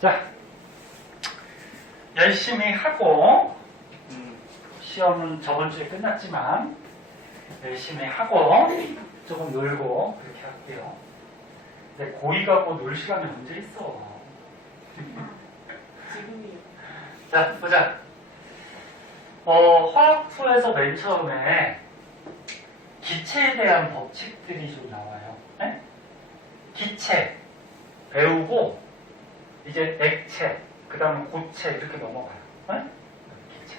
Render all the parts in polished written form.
자, 열심히 하고, 시험은 저번 주에 끝났지만, 열심히 하고, 조금 놀고, 그렇게 할게요. 근데 고2 가고 놀 시간이 언제 있어? 지금이요. 자, 보자. 화학수에서 맨 처음에 기체에 대한 법칙들이 좀 나와요. 네? 기체 배우고 이제 액체, 그 다음에 고체 이렇게 넘어가요. 네? 기체.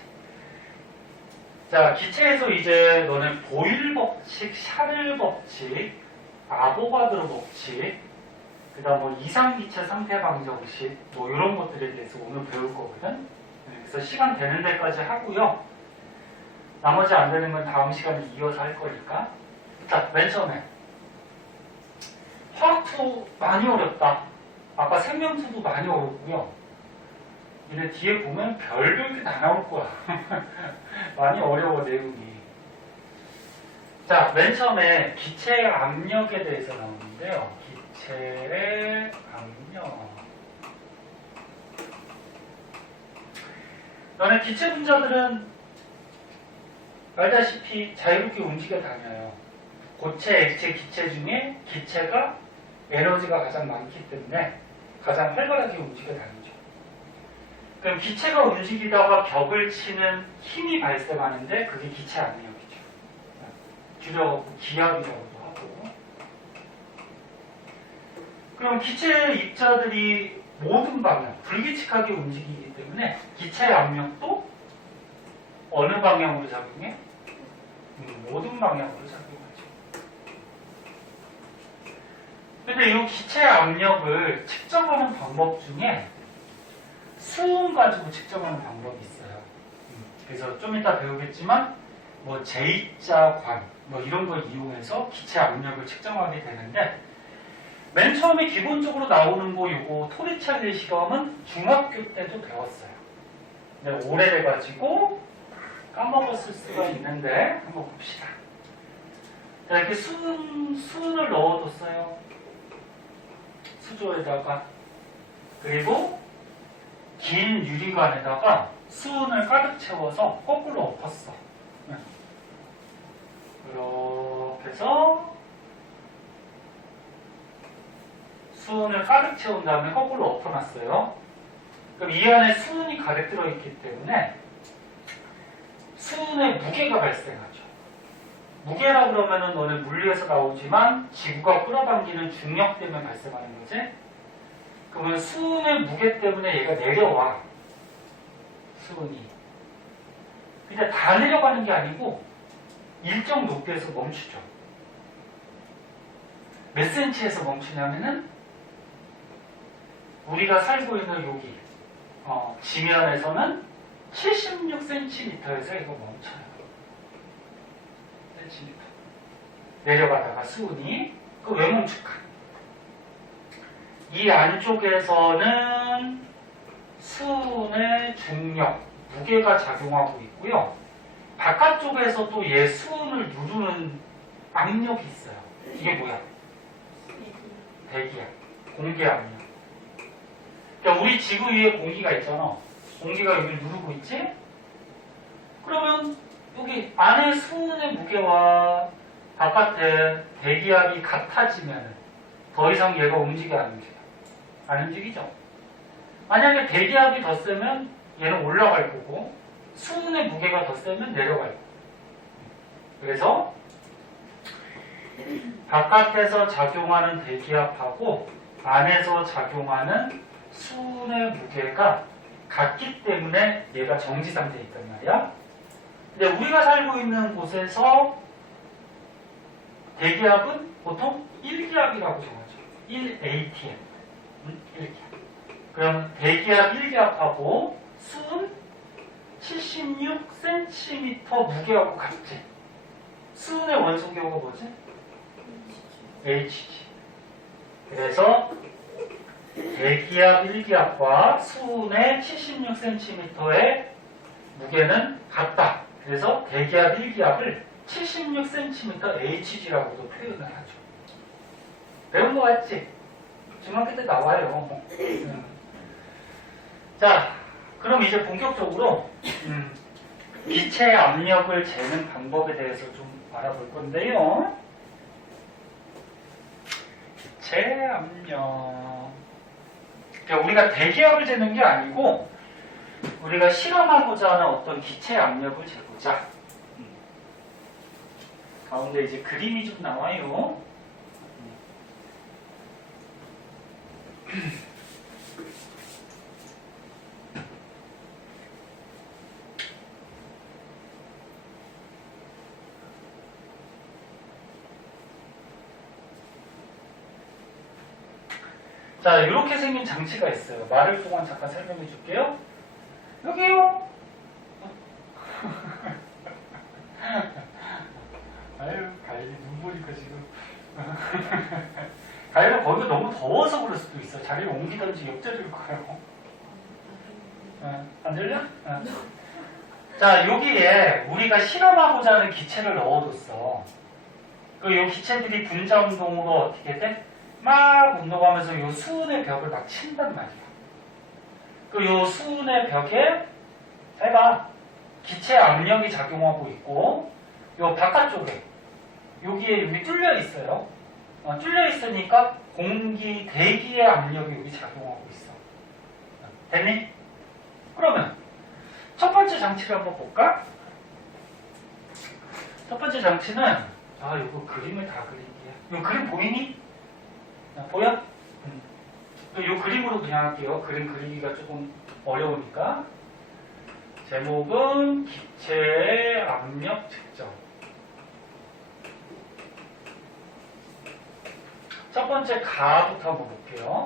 자, 기체에서 이제 너네 보일 법칙, 샤를 법칙, 아보가드로 법칙, 그 다음 뭐 이상기체 상태 방정식, 뭐 이런 것들에 대해서 오늘 배울 거거든. 그래서 시간 되는 데까지 하고요. 나머지 안 되는 건 다음 시간에 이어서 할 거니까. 자, 맨 처음에 화학투 많이 어렵다. 아까 생명투도 많이 어렵고요. 근데 뒤에 보면 별별 게 다 나올 거야. 많이 어려워, 내용이. 자, 맨 처음에 기체의 압력에 대해서 나오는데요. 기체의 압력. 너네 기체 분자들은 알다시피 자유롭게 움직여 다녀요. 고체, 액체, 기체 중에 기체가 에너지가 가장 많기 때문에 가장 활발하게 움직여 다니죠. 그럼 기체가 움직이다가 벽을 치는 힘이 발생하는데 그게 기체 압력이죠. 줄여갖고 기압이라고도 하고. 그럼 기체의 입자들이 모든 방향, 불규칙하게 움직이기 때문에 기체의 압력도 어느 방향으로 작용해? 모든 방향으로 작용하죠. 근데 이 기체의 압력을 측정하는 방법 중에 수온 가지고 측정하는 방법이 있어요. 그래서 좀 이따 배우겠지만 뭐 J자 관, 뭐 이런 걸 이용해서 기체 압력을 측정하게 되는데 맨 처음에 기본적으로 나오는 거 요거 토리찰리 실험은 중학교 때도 배웠어요. 근데 오래돼가지고 까먹었을 수가 있는데 한번 봅시다. 자, 이렇게 수은을 넣어뒀어요. 수조에다가. 그리고 긴 유리관에다가 수은을 가득 채워서 거꾸로 엎었어. 이렇게 해서 수은을 가득 채운 다음에 거꾸로 엎어놨어요. 그럼 이 안에 수은이 가득 들어있기 때문에 수은의 무게가 발생하죠. 무게라 그러면은 너네 물리에서 나오지만 지구가 끌어당기는 중력 때문에 발생하는 거지. 그러면 수은의 무게 때문에 얘가 내려와. 수은이. 근데 다 내려가는 게 아니고 일정 높이에서 멈추죠. 몇 센치에서 멈추냐면은 우리가 살고 있는 여기 지면에서는 76cm에서 이거 멈춰요. cm. 내려가다가 수은이 그 왜 멈출까? 이 안쪽에서는 수은의 중력, 무게가 작용하고 있고요. 바깥쪽에서 또 얘 수은을 누르는 압력이 있어요. 이게 뭐야? 대기압, 공기 압력. 그러니까 우리 지구 위에 공기가 있잖아. 공기가 여기를 누르고 있지? 그러면 여기 안에 수은의 무게와 바깥에 대기압이 같아지면 더 이상 얘가 움직여 안 움직여? 안 움직이죠? 만약에 대기압이 더 세면 얘는 올라갈 거고 수은의 무게가 더 세면 내려갈 거고. 그래서 바깥에서 작용하는 대기압하고 안에서 작용하는 수은의 무게가 같기 때문에 얘가 정지 상태에 있단 말이야. 근데 우리가 살고 있는 곳에서 대기압은 보통 1기압이라고 정하죠. 1atm. 1기압. 그럼 대기압 1기압하고 수은 76cm 무게하고 같지. 수은의 원소기호가 뭐지? Hg. 그래서 대기압 1기압과 수은의 76cm의 무게는 같다. 그래서 대기압 1기압을 76cm Hg라고도 표현을 하죠. 배운 거 같지? 중학교 때 나와요. 자, 그럼 이제 본격적으로 기체 압력을 재는 방법에 대해서 좀 알아볼 건데요. 기체 압력. 그러니까 우리가 대기압을 재는 게 아니고 우리가 실험하고자 하는 어떤 기체 압력을 재보자. 가운데 이제 그림이 좀 나와요. 자, 이렇게 생긴 장치가 있어요. 말을 동안 잠깐 설명해 줄게요. 여기요. 아유, 가연이 눈물이니까 지금. 가연은 거기가 너무 더워서 그럴 수도 있어. 자리를 옮기든지 옆자리를 가요. 안 들려? 자, 여기에 우리가 실험하고자 하는 기체를 넣어뒀어. 이 기체들이 분자 운동으로 어떻게 돼? 막 운동하면서 이 수은의 벽을 막 친단 말이야. 이 수은의 벽에 잘 봐. 기체 압력이 작용하고 있고 이 바깥쪽에 여기에 여기 뚫려 있어요. 뚫려 있으니까 공기 대기의 압력이 여기 작용하고 있어. 됐니? 그러면 첫 번째 장치를 한번 볼까? 첫 번째 장치는 이거 그림을 다 그릴게요. 이 그림 보이니? 보여? 이 그림으로 그냥 할게요. 그림 그리기가 조금 어려우니까. 제목은 기체의 압력 측정. 첫 번째 가부터 한번 볼게요.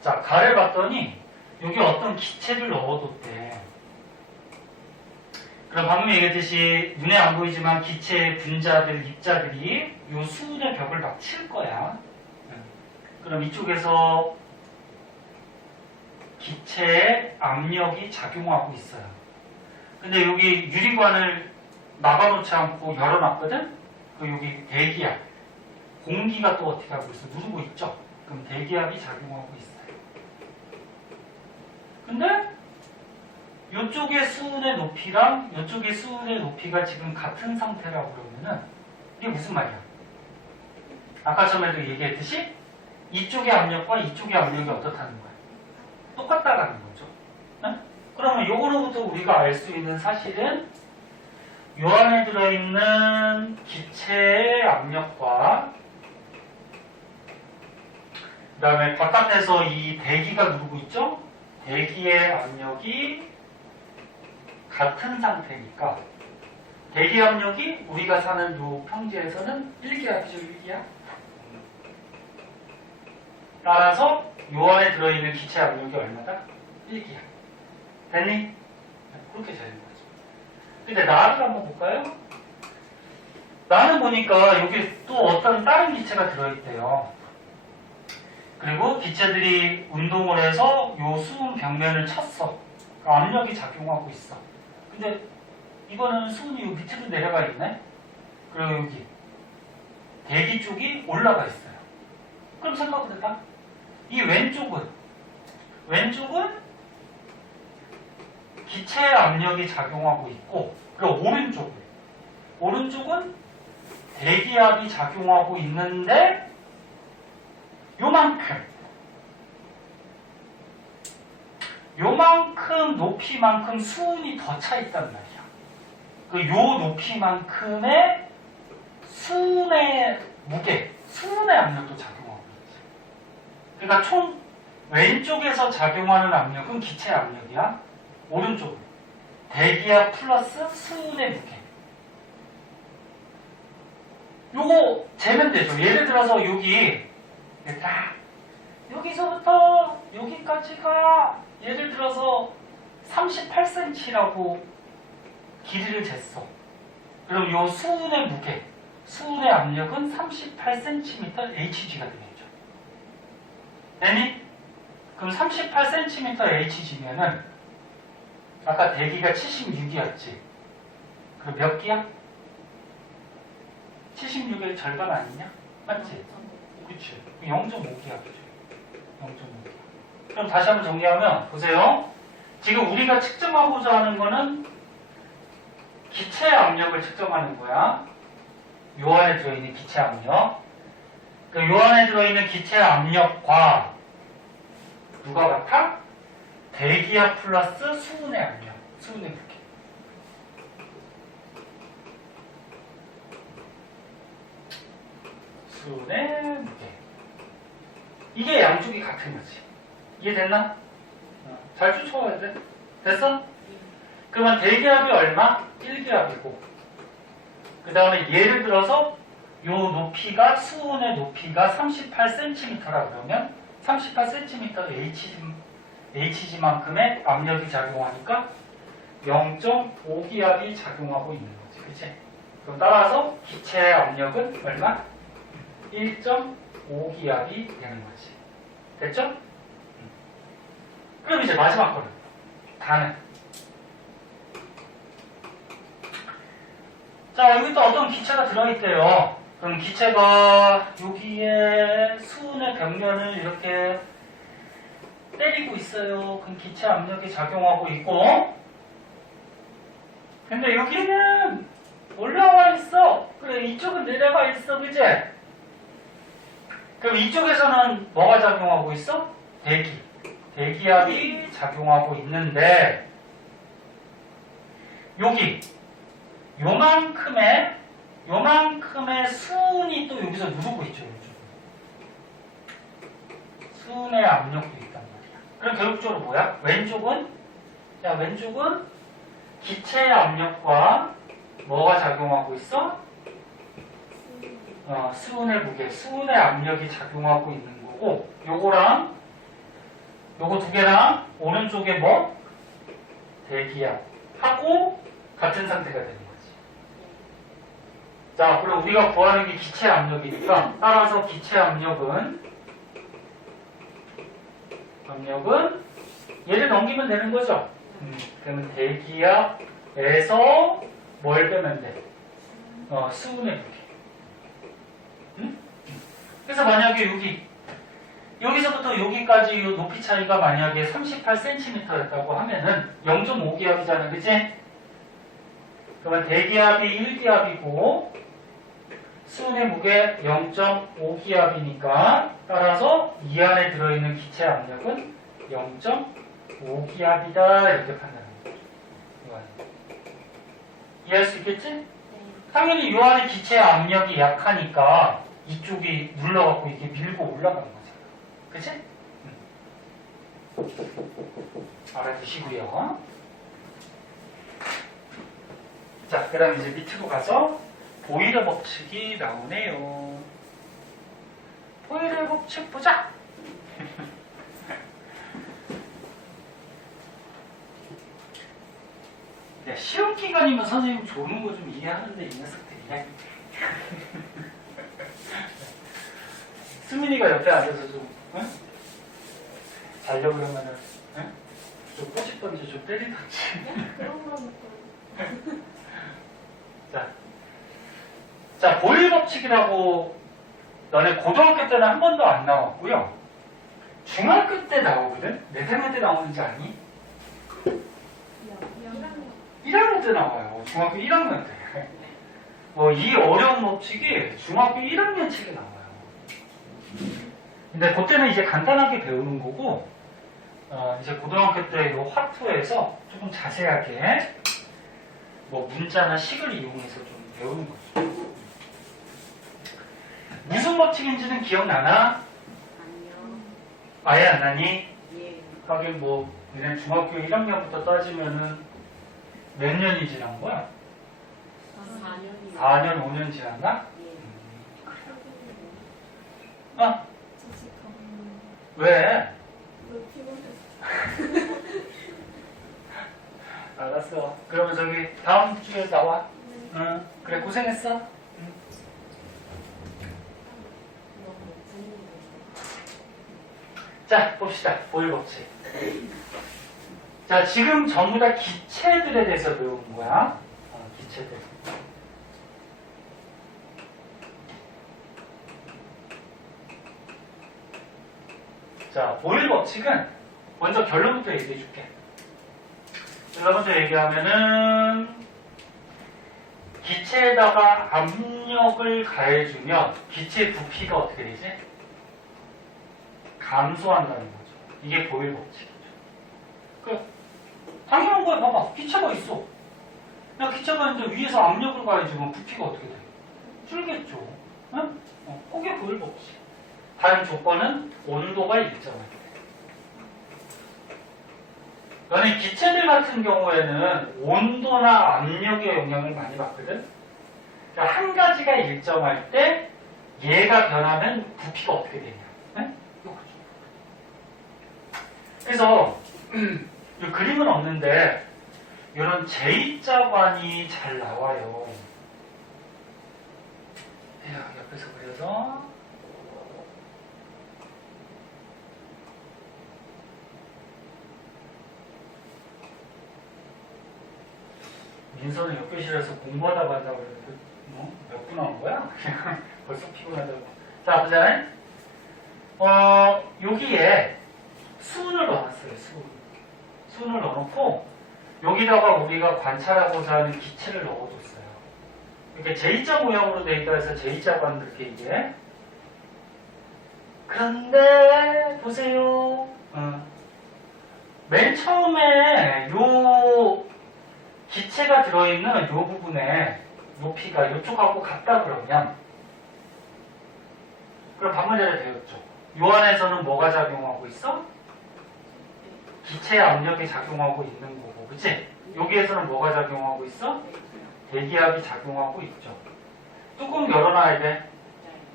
자, 가를 봤더니 여기 어떤 기체를 넣어뒀대. 그럼 방금 얘기했듯이 눈에 안 보이지만 기체의 분자들, 입자들이 이 수은의 벽을 막 칠 거야. 그럼 이쪽에서 기체의 압력이 작용하고 있어요. 근데 여기 유리관을 막아놓지 않고 열어놨거든? 여기 대기압. 공기가 또 어떻게 하고 있어? 누르고 있죠? 그럼 대기압이 작용하고 있어요. 근데 이쪽의 수은의 높이랑 이쪽의 수은의 높이가 지금 같은 상태라고 그러면은 이게 무슨 말이야? 아까 전에도 얘기했듯이 이쪽의 압력과 이쪽의 압력이 어떻다는 거야? 똑같다라는 거죠. 네? 그러면 요거로부터 우리가 알 수 있는 사실은 요 안에 들어있는 기체의 압력과 그 다음에 바깥에서 이 대기가 누르고 있죠? 대기의 압력이 같은 상태니까 대기 압력이 우리가 사는 요 평지에서는 1기압이죠, 1기압. 따라서 요 안에 들어있는 기체 압력이 얼마다? 1기압. 됐니? 그렇게 되는 거죠. 근데 나를 한번 볼까요? 나는 보니까 여기 또 어떤 다른 기체가 들어있대요. 그리고 기체들이 운동을 해서 요 수은 벽면을 쳤어. 그러니까 압력이 작용하고 있어. 근데 이거는 수은이 요 밑으로 내려가 있네? 그리고 여기 대기 쪽이 올라가 있어요. 그럼 생각을 해봐. 이 왼쪽은 기체의 압력이 작용하고 있고, 그리고 오른쪽은 대기압이 작용하고 있는데 요만큼 높이만큼 수은이 더 차 있단 말이야. 요 높이만큼의 수은의 무게, 수은의 압력도 작용하고 있지. 그러니까 총 왼쪽에서 작용하는 압력은 기체 압력이야. 오른쪽은 대기압 플러스 수은의 무게. 요거 재면 되죠. 예를 들어서 여기 딱 여기서부터 여기까지가 예를 들어서 38cm라고 길이를 쟀어. 그럼 요 수은의 무게, 수은의 압력은 38cm Hg가 되겠죠. 되니? 그럼 38cm Hg면은 아까 대기가 76이었지. 그럼 몇 기야? 76의 절반 아니냐? 맞지? 그치. 0.5기야. 0.5기야. 그럼 다시 한번 정리하면, 보세요. 지금 우리가 측정하고자 하는 거는 기체 압력을 측정하는 거야. 요 안에 들어있는 기체 압력. 요 안에 들어있는 기체 압력과 누가 같아? 대기압 플러스 수은의 압력, 수은의 무게. 수은의 무게. 이게 양쪽이 같은 거지. 이해됐나? 잘 쫓아와야 돼. 됐어? 그러면 대기압이 얼마? 1기압이고 그 다음에 예를 들어서 요 높이가 수은의 높이가 38cm라 그러면 38cm HG만큼의 압력이 작용하니까 0.5기압이 작용하고 있는 거지. 그치? 그럼 따라서 기체의 압력은 얼마? 1.5기압이 되는 거지. 됐죠? 그럼 이제 마지막 거는 다는. 자, 여기 또 어떤 기체가 들어있대요. 그럼 기체가 여기에 수은의 벽면을 이렇게 때리고 있어요. 그럼 기체 압력이 작용하고 있고, 근데 여기는 올라와 있어. 그래, 이쪽은 내려가 있어. 그지? 그럼 이쪽에서는 뭐가 작용하고 있어? 대기압이 작용하고 있는데, 여기 요만큼의 수은이 또 여기서 누르고 있죠. 수은의 압력도 있단 말이야. 그럼 결국적으로 뭐야? 왼쪽은 기체의 압력과 뭐가 작용하고 있어? 수은의 무게, 수은의 압력이 작용하고 있는 거고, 요거 두 개랑 오른쪽에 뭐? 대기압 하고 같은 상태가 되는 거지. 자, 그럼 우리가 구하는 게 기체 압력이니까 따라서 기체 압력은 얘를 넘기면 되는 거죠. 그러면 대기압에서 뭘 빼면 돼? 수은의 무게. 그래서 만약에 여기서부터 여기까지 높이 차이가 만약에 38cm였다고 하면은 0.5기압이잖아, 그치? 그러면 대기압이 1기압이고 수은의 무게 0.5기압이니까 따라서 이 안에 들어있는 기체 압력은 0.5기압이다 이렇게 판단합니다. 이해할 수 있겠지? 네. 당연히 이 안에 기체 압력이 약하니까 이쪽이 눌러갖고 이게 밀고 올라가는 거잖아. 그치? 알아두시고요. 자, 그 다음 이제 밑으로 가서 보일러 법칙이 나오네요. 보일러 법칙 보자. 야, 시험 기간이면 선생님 조는 거 좀 이해하는데 이 녀석들이네. 수민이가 옆에 앉아서 좀 자려고 그러면은 좀 꼬집던지 좀 때리던지. 그런 건 자, 보일 법칙이라고 너네 고등학교 때는 한 번도 안 나왔고요. 중학교 때 나오거든? 몇 학년 때 나오는지 아니? 1학년 때 나와요. 중학교 1학년 때. 이 어려운 법칙이 중학교 1학년 책에 나와요. 근데 그때는 이제 간단하게 배우는 거고, 이제 고등학교 때 이 화투에서 조금 자세하게 문자나 식을 이용해서 좀 배우는 거죠. 무슨 법칙인지는 기억나나? 아니요. 아예 안 나니? 예. 하긴 얘네 중학교 1학년부터 따지면은 몇 년이 지난 거야? 4년이요. 4년, 5년 지났나? 예. 왜? 알았어. 그러면 저기 다음 주에 나와. 응. 그래, 고생했어. 자, 봅시다. 보일 법칙. 자, 지금 전부 다 기체들에 대해서 배우는 거야. 기체들. 자, 보일 법칙은 먼저 결론부터 얘기해 줄게. 먼저 얘기하면은 기체에다가 압력을 가해주면 기체 부피가 어떻게 되지? 감소한다는 거죠. 이게 보일 법칙이죠. 당연한 거야. 봐봐. 기체가 있어. 야, 기체가 있는데 위에서 압력을 가해주면 부피가 어떻게 돼? 줄겠죠. 응? 그게 보일 법칙. 다른 조건은 온도가 일정할 때. 너는 기체들 같은 경우에는 온도나 압력의 영향을 많이 받거든. 그러니까 한 가지가 일정할 때 얘가 변하면 부피가 어떻게 되냐. 네? 그래서 이 그림은 없는데 이런 J자관이 잘 나와요. 옆에서 그려서 민서는 옆교실에서 공부하다 간다고 그랬는데 몇 분 한 거야? 그냥 벌써 피곤하다고. 자, 보자. 여기에 수은을 넣어놨어요. 수은을 넣어놓고 여기다가 우리가 관찰하고자 하는 기체를 넣어줬어요. 이렇게 J자 모양으로 되어 있다 해서 J자관 넣게 이게. 그런데 보세요. 맨 처음에 요 기체가 들어있는 요 부분에 높이가 이쪽하고 같다 그러면 그럼 방금 전에 배웠죠. 요 안에서는 뭐가 작용하고 있어? 기체 압력이 작용하고 있는 거고, 그치? 여기에서는 뭐가 작용하고 있어? 대기압이 작용하고 있죠. 뚜껑 열어놔야 돼.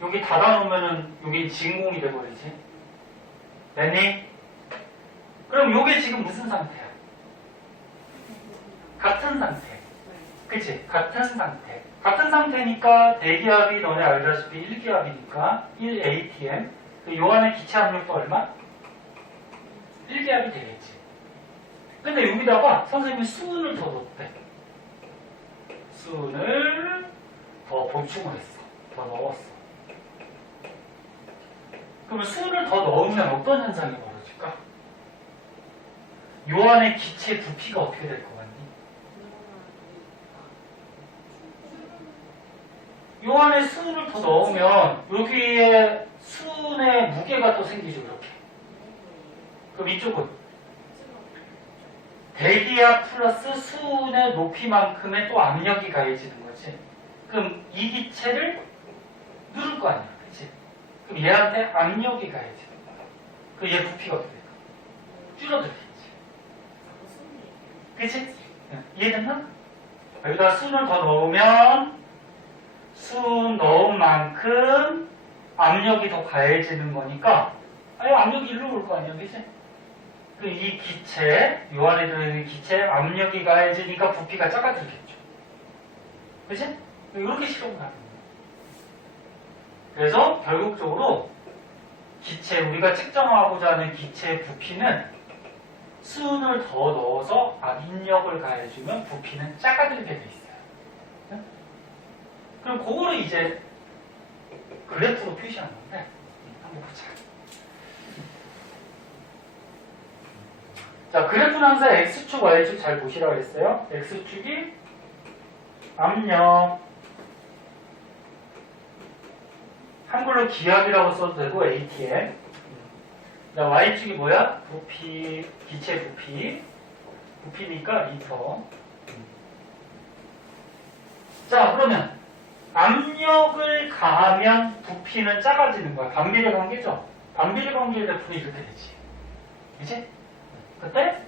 여기 닫아놓으면은 여기 진공이 돼버리지. 됐니? 그럼 요게 지금 무슨 상태야? 같은 상태. 그치? 같은 상태. 같은 상태니까 대기압이 너네 알다시피 1기압이니까 1atm. 요 안에 기체 압력도 얼마? 1기압이 되겠지. 근데 여기다가 선생님이 수은을 더 넣었대. 수은을 더 보충을 했어. 더 넣었어. 그러면 수은을 더 넣으면 어떤 현상이 벌어질까? 요 안에 기체 부피가 어떻게 될 것 같니? 요 안에 수은을 더 넣으면 여기에 수은의 무게가 또 생기죠. 이렇게. 그럼 이쪽은 대기압 플러스 수은의 높이만큼의 또 압력이 가해지는 거지. 그럼 이 기체를 누를 거 아니야. 그치? 그럼 얘한테 압력이 가해지는 거야. 그럼 얘 부피가 어떻게 될까? 줄어들겠지. 그치? 이해됐나? 여기다 수은을 더 넣으면 수은 넣은 만큼 압력이 더 가해지는 거니까 압력이 일로 올 거 아니야. 그치? 그럼 이 기체, 요 안에 들어있는 기체 압력이 가해지니까 부피가 작아지겠죠. 그치? 이렇게 실험을 하는 거예요. 그래서 결국적으로 기체, 우리가 측정하고자 하는 기체의 부피는 수은을 더 넣어서 압력을 가해주면 부피는 작아들게 돼 있어요. 그럼 그거를 이제 그래프로 표시하는 건데 한번 보자. 자, 그래프는 항상 X축, Y축 잘 보시라고 했어요. X축이 압력, 한글로 기압이라고 써도 되고 ATM. 자, Y축이 뭐야? 부피, 기체 부피. 부피니까 리터. 자, 그러면 압력을 가하면 부피는 작아지는 거야. 반비례 관계죠? 반비례 관계의 대풀이 이렇게 되지. 그치? 그때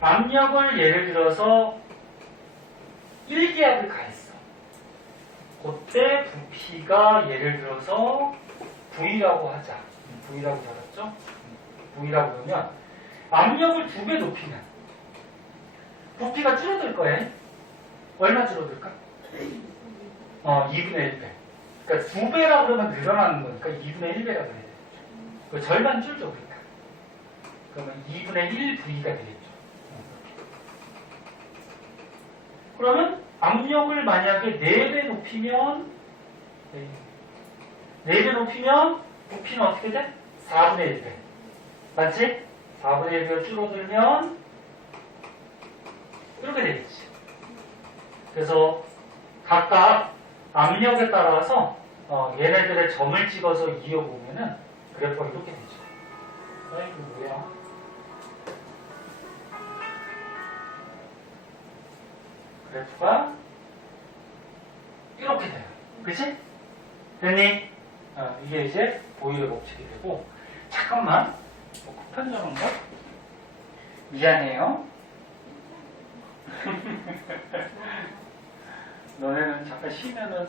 압력을 예를 들어서 1기압을 가했어. 그때 부피가 예를 들어서 V라고 하자. V라고 잡았죠? V라고 그러면 압력을 2배 높이면 부피가 줄어들 거예요. 얼마 줄어들까? 2분의 1배. 그러니까 2배라고 그러면 늘어나는 거니까 2분의 1배라고 해야 되죠. 그 절반 줄죠, 그러니까. 그러면 2분의 1V가 되겠죠. 그러면 압력을 만약에 4배 높이면 4배 높이면 부피는 어떻게 돼? 4분의 1배. 맞지? 4분의 1배가 줄어들면 이렇게 되겠지. 그래서 각각 압력에 따라서 얘네들의 점을 찍어서 이어보면은 그래프가 이렇게 되죠. 이게 뭐야? 그래프가 이렇게 돼요. 그치? 됐니? 이게 이제 보일의 법칙이 되고, 잠깐만. 편전한가? 미안해요. 너네는 잠깐 쉬면은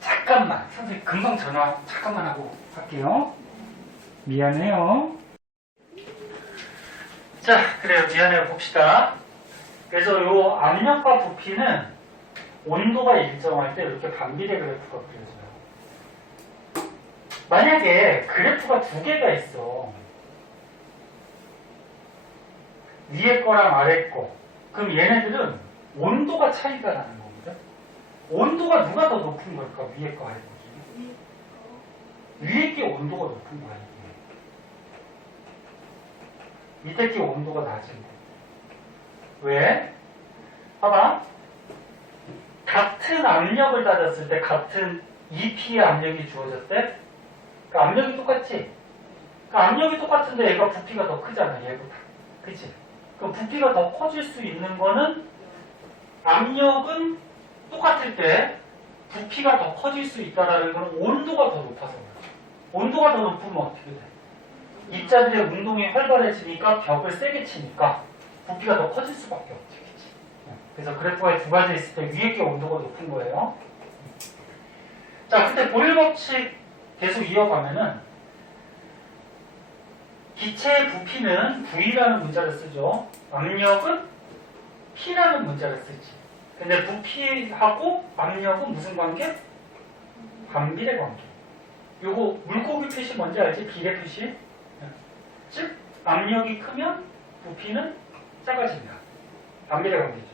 잠깐만 선생님 금방 전화 잠깐만 하고 갈게요. 미안해요. 자, 그래요. 미안해요. 봅시다. 그래서 요 압력과 부피는 온도가 일정할 때 이렇게 반비례 그래프가 그려져요. 만약에 그래프가 두 개가 있어. 위에 거랑 아래 거. 그럼 얘네들은 온도가 차이가 나는 겁니다. 온도가 누가 더 높은 걸까? 위에 거 아래 거 중에? 위에 게 온도가 높은 거야. 이게. 밑에 게 온도가 낮은 거. 왜? 봐봐. 같은 압력을 따졌을 때 같은 EP의 압력이 주어졌대. 그 압력이 똑같지? 그 압력이 똑같은데 얘가 부피가 더 크잖아. 얘보다. 그치? 그럼 부피가 더 커질 수 있는 거는 압력은 똑같을 때 부피가 더 커질 수 있다는 건 온도가 더 높아서 그래. 온도가 더 높으면 어떻게 돼? 입자들의 운동이 활발해지니까 벽을 세게 치니까 부피가 더 커질 수밖에 없지. 그치? 그래서 그래프가 두 가지 있을 때 위에 게 온도가 높은 거예요. 자, 근데 보일 법칙 계속 이어가면은 기체의 부피는 V라는 문자를 쓰죠. 압력은 P라는 문자를 쓰지. 근데 부피하고 압력은 무슨 관계? 반비례 관계. 요거 물고기 표시 뭔지 알지? 비례 표시. 즉 압력이 크면 부피는 작아진다. 반비례 관계죠.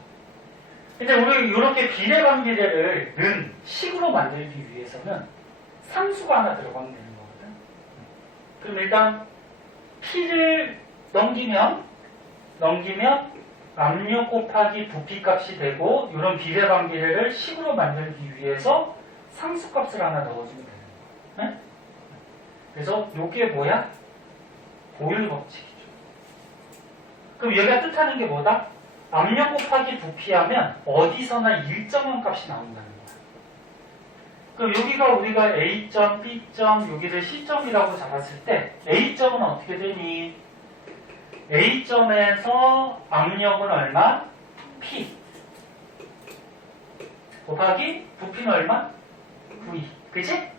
근데 우리 이렇게 비례 반비례를 는 식으로 만들기 위해서는 상수가 하나 들어가면 되는 거거든. 그럼 일단 P를 넘기면 압력 곱하기 부피 값이 되고 이런 비례 관계를 식으로 만들기 위해서 상수 값을 하나 넣어주면 되는 거야. 네? 그래서 이게 뭐야? 보일 법칙이죠. 그럼 얘가 뜻하는 게 뭐다? 압력 곱하기 부피하면 어디서나 일정한 값이 나온다는 거야. 그럼 여기가 우리가 A점, B점, 여기를 C점이라고 잡았을 때 A점은 어떻게 되니? A점에서 압력은 얼마? P 곱하기 부피는 얼마? V. 그치?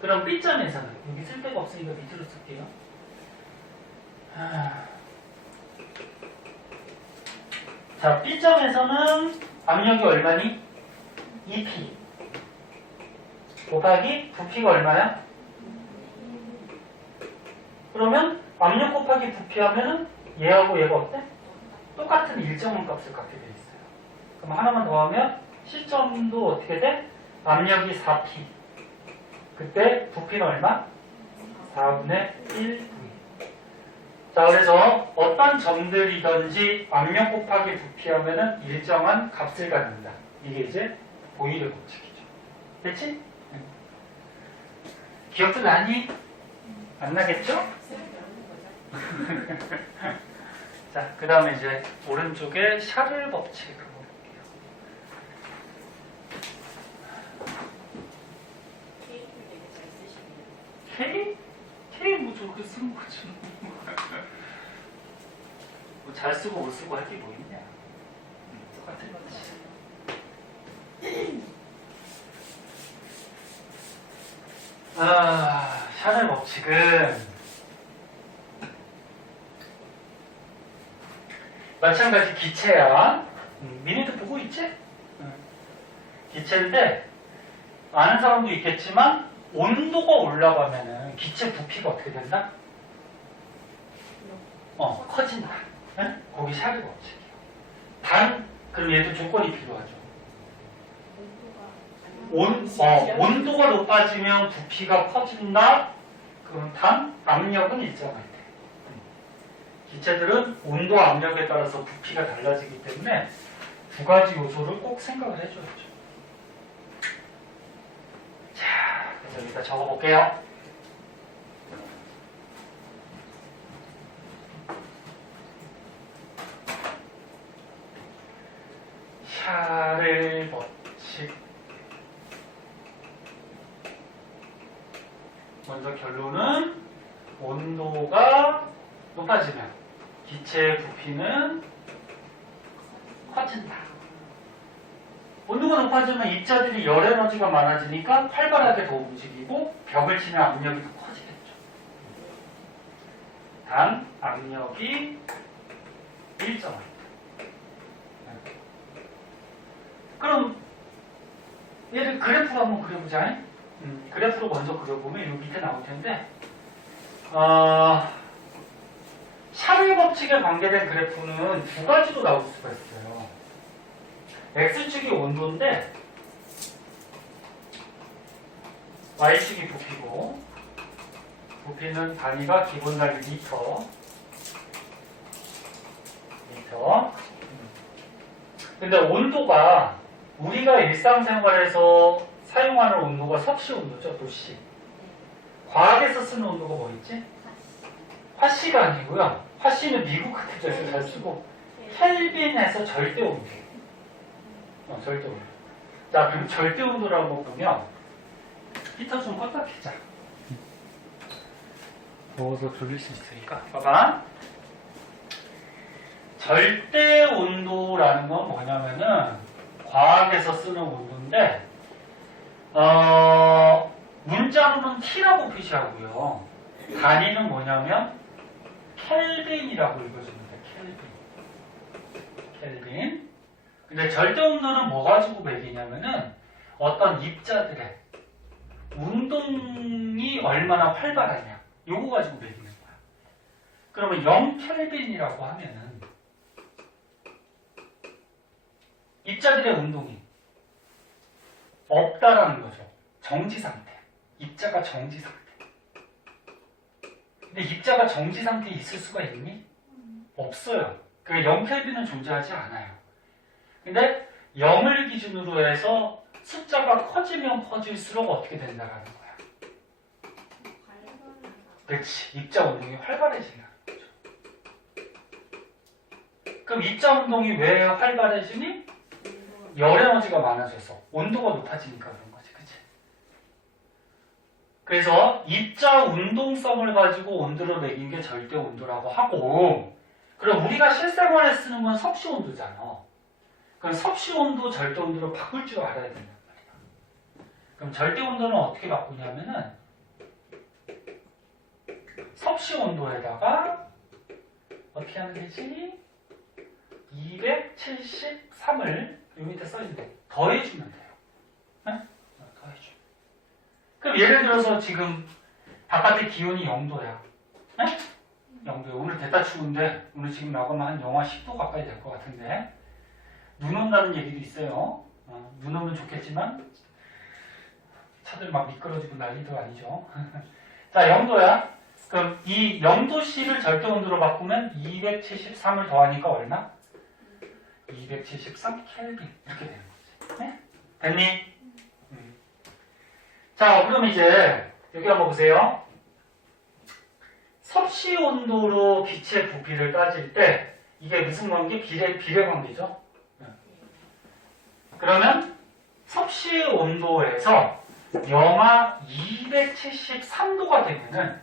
그럼 B점에서는 여기 쓸 데가 없으니까 밑으로 쓸게요. 자, B점에서는 압력이 얼마니? 2P 곱하기 부피가 얼마야? 그러면 압력 곱하기 부피 하면은 얘하고 얘가 어때? 똑같은 일정한 값을 갖게 돼 있어요. 그럼 하나만 더 하면 C점도 어떻게 돼? 압력이 4P. 그때 부피는 얼마? 4분의 1V. 자, 그래서 어떤 점들이든지 압력 곱하기 부피 하면은 일정한 값을 갖는다. 이게 이제 보일의 법칙이죠. 됐지? 기억도 나니? 안 나겠죠? 자, 그 다음에 이제 오른쪽에 샤를 법칙을 볼게요. K? K 뭐 저렇게 쓰는 거지. 뭐 잘 쓰고 못 쓰고 할 게 뭐 있냐. 똑같은 거지. 샤를 법칙은 마찬가지 기체야. 미니도 보고 있지? 기체인데 아는 사람도 있겠지만 온도가 올라가면은 기체 부피가 어떻게 된다? 커진다. 네? 거기 샤를 법칙이에요. 그럼 얘도 조건이 필요하죠. 온도가 높아지면 부피가 커진다. 그럼 단 압력은 일정할 때. 기체들은 온도, 압력에 따라서 부피가 달라지기 때문에 두 가지 요소를 꼭 생각을 해줘야죠. 자, 그래서 여기다 적어볼게요. 샤를 법칙. 먼저 결론은 온도가 높아지면 기체의 부피는 커진다. 온도가 높아지면 입자들이 열 에너지가 많아지니까 활발하게 더 움직이고 벽을 치면 압력이 더 커지겠죠. 단 압력이 일정하다. 그럼 얘를 그래프로 한번 그려보자. 그래프로 먼저 그려보면 여기 밑에 나올 텐데 샤를 법칙에 관계된 그래프는 두 가지로 나올 수가 있어요. X축이 온도인데 Y축이 부피고, 부피는 단위가 기본 단위 미터. 근데 온도가 우리가 일상생활에서 사용하는 온도가 섭씨 온도죠, 도씨. 과학에서 쓰는 온도가 뭐였지? 화씨가 아니고요. 화씨는 미국 같은 데서 잘 쓰고 켈빈에서 절대 온도. 절대 온도. 자, 그럼 절대 온도라고 보면 히터 좀 껐다 켜자. 더워서 졸릴 수 있으니까. 봐봐. 절대 온도라는 건 뭐냐면은 과학에서 쓰는 온도인데 문자로는 T라고 표시하고요. 단위는 뭐냐면 켈빈이라고 읽어줍니다. 켈빈. 근데 절대 온도는 뭐 가지고 매기냐면은 어떤 입자들의 운동이 얼마나 활발하냐, 요거 가지고 매기는 거야. 그러면 0켈빈이라고 하면은 입자들의 운동이 없다라는 거죠. 정지 상태. 입자가 정지 상태. 근데 입자가 정지 상태에 있을 수가 있니? 없어요. 그러니까 0켈빈은 존재하지 않아요. 근데 0을 기준으로 해서 숫자가 커지면 커질수록 어떻게 된다라는 거야. 그렇지. 입자 운동이 활발해진다는 거죠. 그럼 입자 운동이 왜 활발해지니? 열 에너지가 많아져서 온도가 높아지니까 그런 거지. 그치? 그래서 입자 운동성을 가지고 온도를 매긴 게 절대 온도라고 하고, 그럼 우리가 실생활에 쓰는 건 섭씨 온도잖아. 그럼 섭씨 온도, 절대 온도로 바꿀 줄 알아야 된단 말이야. 그럼 절대 온도는 어떻게 바꾸냐면은 섭씨 온도에다가 어떻게 하면 되지? 273을 요 밑에 써있는데 더해주면 돼요. 네? 더해주면. 그럼 예를 들어서 지금 바깥의 기온이 0도야. 네? 0도야. 오늘 대따 추운데 오늘 지금 나가면 한 영하 10도 가까이 될 것 같은데 눈 온다는 얘기도 있어요. 눈 오면 좋겠지만 차들 막 미끄러지고 난리도 아니죠. 자, 0도야. 그럼 이 0도씨를 절대 온도로 바꾸면 273을 더하니까 얼마? 273 켈빈 이렇게 되는 거지. 네? 됐니? 자, 그럼 이제 여기 한번 보세요. 섭씨 온도로 빛의 부피를 따질 때 이게 무슨 관계? 비례 관계죠. 네. 그러면 섭씨 온도에서 영하 273도가 되면은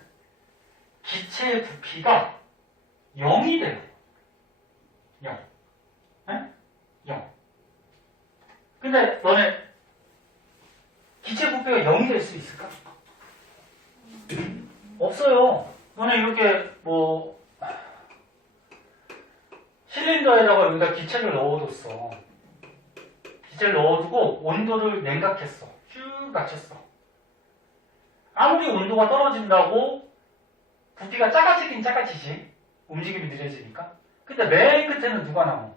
기체의 부피가 0이 돼요. 0. 네? 0. 근데 너네 기체 부피가 0이 될 수 있을까? 없어요. 너네 이렇게 뭐 실린더에다가 여기다 기체를 넣어뒀어. 기체를 넣어두고 온도를 냉각했어. 쭉 낮췄어. 아무리 온도가 떨어진다고 부피가 작아지긴 작아지지. 움직임이 느려지니까. 근데 맨 끝에는 누가 남아?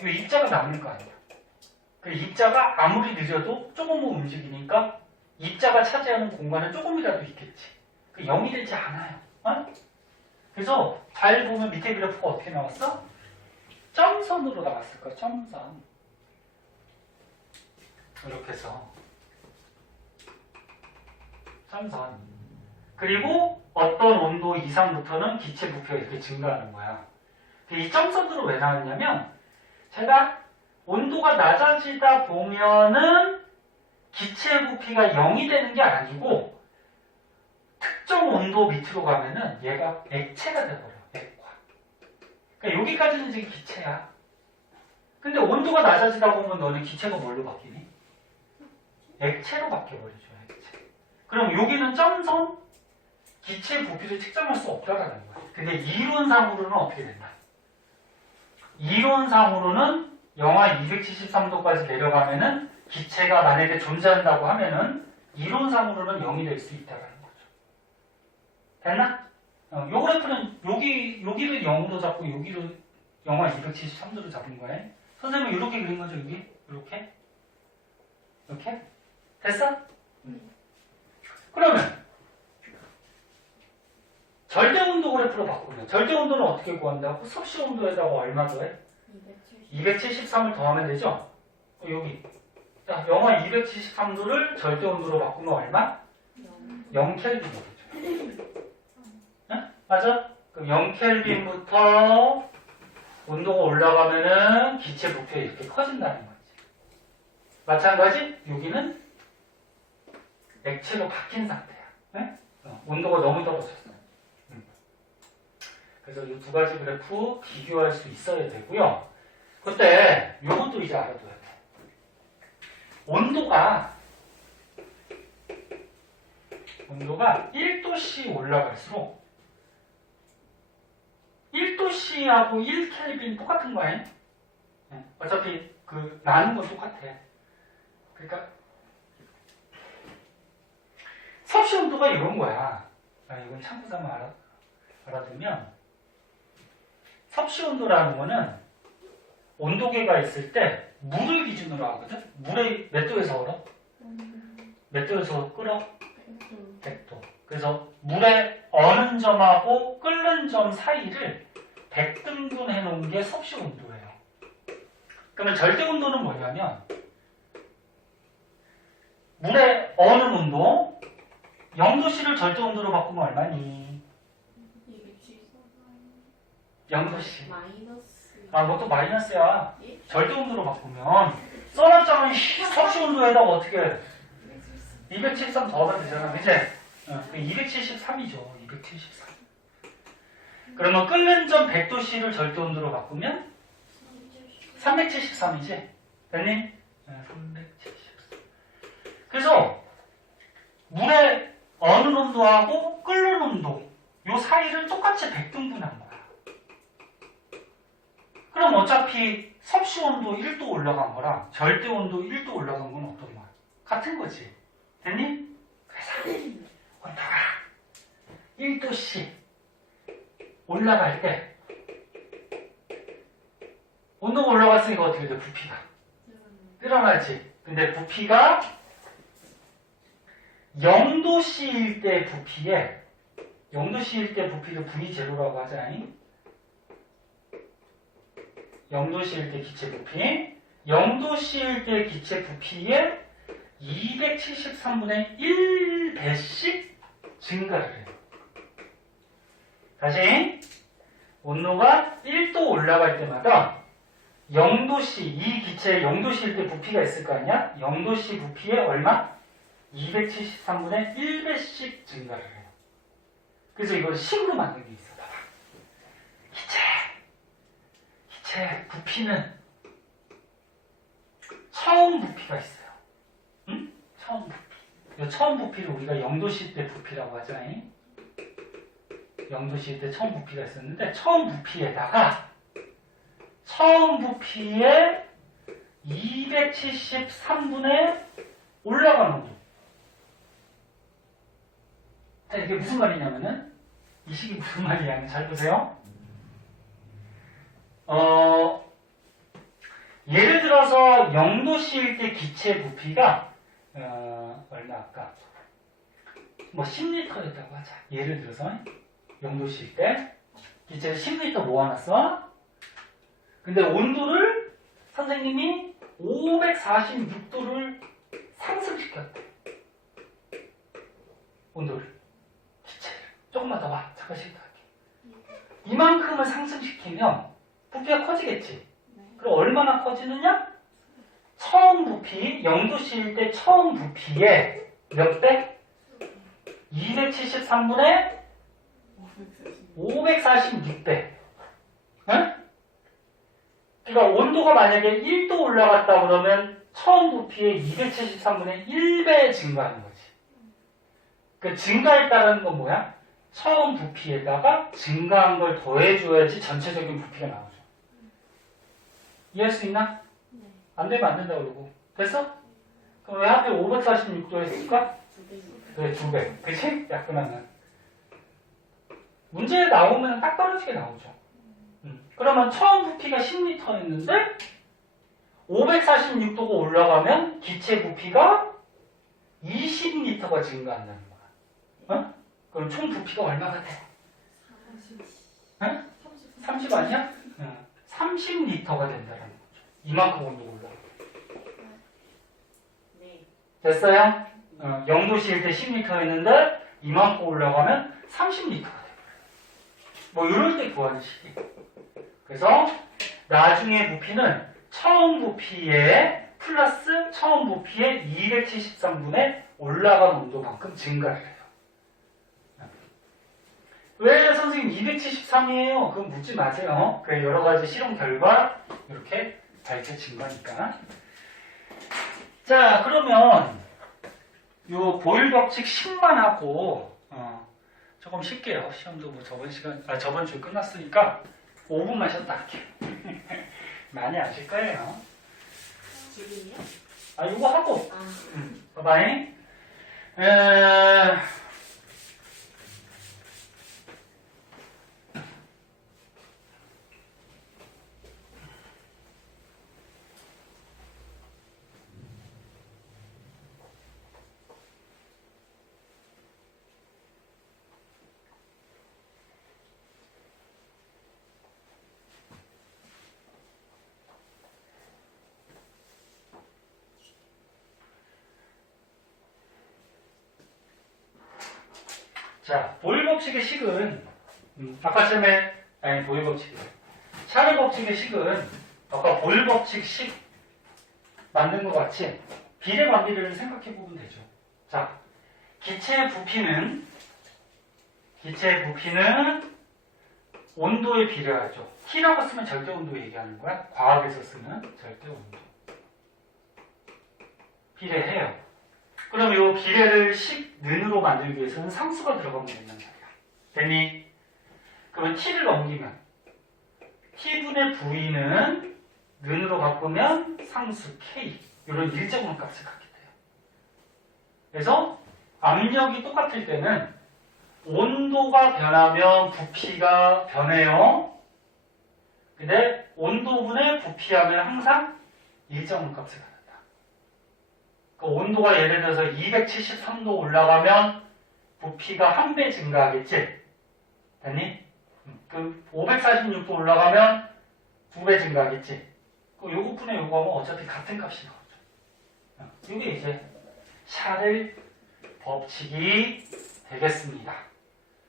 이 입자가 남을 거 아니야. 그 입자가 아무리 느려도 조금은 움직이니까 입자가 차지하는 공간은 조금이라도 있겠지. 그 0이 되지 않아요. 어? 그래서 잘 보면 밑에 그래프가 어떻게 나왔어? 점선으로 나왔을 거야. 점선. 이렇게 해서 점선. 그리고 어떤 온도 이상부터는 기체 부피가 이렇게 증가하는 거야. 이 점선으로 왜 나왔냐면 제가 온도가 낮아지다 보면은 기체 부피가 0이 되는 게 아니고 특정 온도 밑으로 가면은 얘가 액체가 돼버려. 액화. 그러니까 여기까지는 지금 기체야. 근데 온도가 낮아지다 보면 너는 기체가 뭘로 바뀌니? 액체로 바뀌어버리죠. 액체. 그럼 여기는 점선 기체 부피를 측정할 수 없다라는 거야. 근데 이론상으로는 어떻게 된다? 이론상으로는 영하 273도까지 내려가면은 기체가 만약에 존재한다고 하면은 이론상으로는 0이 될 수 있다라는 거죠. 됐나? 요 그래프는 여기를 0으로 잡고 여기를 영하 273도로 잡은 거예요. 선생님은 이렇게 그린 거죠, 여기? 이렇게? 이렇게? 됐어? 그러면 절대온도 그래프로 바꾸면 절대온도는 어떻게 구한다고? 섭씨 온도에다가 얼마 더해? 273을 더하면 되죠? 여기. 자, 영하 273도를 절대온도로 바꾸면 얼마? 0켈빈이 되죠. 응? 맞아? 그럼 0켈빈부터 온도가 올라가면은 기체 부피가 이렇게 커진다는 거지. 마찬가지, 여기는 액체로 바뀐 상태야. 네? 온도가 너무 떨어졌어. 그래서 이 두 가지 그래프 비교할 수 있어야 되고요. 그때 이것도 이제 알아둬야 돼. 온도가 1도씨 올라갈수록 1도씨하고 1켈빈 똑같은 거예요. 어차피 그 나눈 건 똑같아. 그러니까 섭씨 온도가 이런 거야. 이건 참고삼아 알아두면 섭씨 온도라는 거는 온도계가 있을 때 물을 기준으로 하거든. 물에 몇 도에서 얼어? 몇 도에서 끓어? 100도. 그래서 물에 어는 점하고 끓는 점 사이를 100등분 해놓은 게 섭씨 온도예요. 그러면 절대 온도는 뭐냐면 물에 어는 온도 0도씨를 절대 온도로 바꾸면 얼마니? 0도씨. 마이너스. 뭐 또 마이너스야. 예? 절대 온도로 바꾸면 써놨잖아. 섭씨 온도에다가 어떻게 해? 273 더하면 되잖아. 그치? 273이죠. 273. 그러면 끓는 점 100도씨를 절대 온도로 바꾸면 373이지? 됐니? 373. 그래서 물에 어는 온도하고 끓는 온도 요 사이를 똑같이 100등분한 거야. 그럼 어차피 섭씨 온도 1도 올라간 거랑 절대 온도 1도 올라간 건 어떤 거야? 같은 거지. 됐니? 그래서 온도가 1도씩 올라갈 때 온도가 올라갔으니까 어떻게 돼? 부피가 늘어나지. 근데 부피가 0도씨일 때 부피에 0도씨일 때 부피를 V0라고 하자니 0도씨일 때 기체 부피 0도씨일 때 기체 부피에 273분의 1배씩 증가를 해요. 다시 온도가 1도 올라갈 때마다 0도씨 이 기체에 0도씨일 때 부피가 있을 거 아니야? 0도씨 부피에 얼마? 273분의 1배씩 증가를 해요. 그래서 이걸 식으로 만든 게 있어. 봐봐. 기체 부피는 처음 부피가 있어요. 응? 처음 부피. 이 처음 부피를 우리가 0도씨 때 부피라고 하잖아요. 0도씨 때 처음 부피가 있었는데 처음 부피에다가 처음 부피에 273분의 올라간 온도. 자, 이게 무슨 말이냐면은 이 식이 무슨 말이냐면 잘 보세요. 예를 들어서 0도씨일 때 기체 부피가 얼마 아까 뭐 10리터였다고 하자. 예를 들어서 0도씨일 때 기체를 10리터 모아놨어. 근데 온도를 선생님이 546도를 상승시켰대. 온도를. 기체를. 조금만 더 봐. 잠깐 시작할게. 이만큼을 상승시키면 부피가 커지겠지. 그럼 얼마나 커지느냐? 처음 부피, 0도씨일 때 처음 부피의 몇 배? 273분의 546배. 응? 그러니까 온도가 만약에 1도 올라갔다 그러면 처음 부피의 273분의 1배 증가하는 거지. 그 증가했다는 건 뭐야? 처음 부피에다가 증가한 걸 더해줘야지 전체적인 부피가 나오죠. 이해할 수 있나? 안 되면 안 된다고 그러고. 됐어? 그럼 왜 하필 546도 했을까? 그래, 2배. 그치? 약분하면. 문제에 나오면 딱 떨어지게 나오죠. 그러면 처음 부피가 10리터였는데 546도가 올라가면 기체 부피가 20리터가 증가한다는 거야. 어? 그럼 총 부피가 얼마가 돼? 30 아니야? 30리터가 된다는 거죠. 이만큼 온도가 올라가. 네. 됐어요? 0도씨일 때 10리터였는데 이만큼 올라가면 30리터가 돼요. 뭐 이럴 때 구하는 식이에요. 그래서 나중에 부피는 처음 부피에 플러스 처음 부피의 273분의 올라간 온도만큼 증가를 해요. 왜 선생님 273이에요? 그건 묻지 마세요. 그 여러 가지 실험 결과 이렇게 밝혀진 거니까. 자, 그러면 요 보일 법칙 10만 하고 조금 쉴게요. 시험도 뭐 저번 주에 끝났으니까 5분만 쉬었다 할게요. 많이 아실 거예요. 지금이요? 이거 하고. 아. 봐봐잉. 자, 보일 법칙의 식은 아까 보일 법칙이래. 샤를 법칙의 식은 아까 보일 법칙 식 만든 것 같이 비례 관계를 생각해 보면 되죠. 자, 기체의 부피는 온도에 비례하죠. T라고 쓰면 절대 온도 얘기하는 거야. 과학에서 쓰는 절대 온도. 비례해요. 그럼 이 비례를 10는으로 만들기 위해서는 상수가 들어가면 된단 말이야. 됐니? 그러면 t를 넘기면 t분의 v는 는으로 바꾸면 상수 k 이런 일정한 값을 갖게 돼요. 그래서 압력이 똑같을 때는 온도가 변하면 부피가 변해요. 근데 온도분의 부피하면 항상 일정한 값을 갖는다. 그 온도가 예를 들어서 273도 올라가면 부피가 1배 증가하겠지? 됐니? 그 546도 올라가면 2배 증가하겠지? 그 요거분의 요거 하면 어차피 같은 값이 나오죠. 이게 이제 샤를 법칙이 되겠습니다.